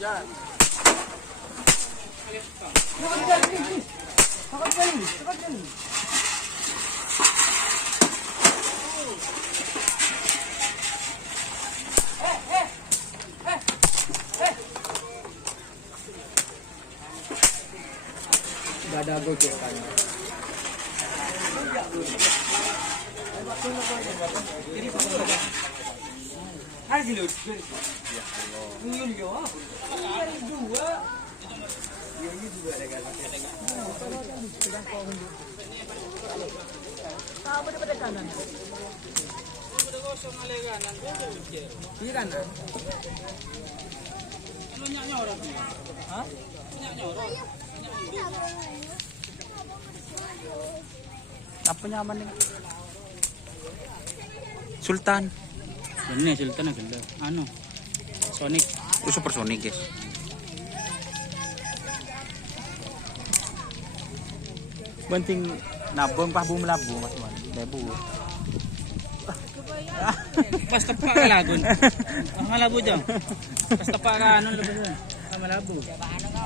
Yan. Dadago ke kanya. Har kilo. Yun yo. Dua. Ini juga ada kan. Apa daripada kanan? Daripada kosong ale kanan. Di kanan. Ano nya orang? Hah? Nya orang. Apa nyaman nih? Sultan. Ini Sultan agak anu. Sonic. Itu super Sonic, guys. Banting nabong pa bumlabo mas man. Debu. Pas tepak ka lagun. Malabo jang. Pas tepak ka ano labas. Malabo. Ano ka?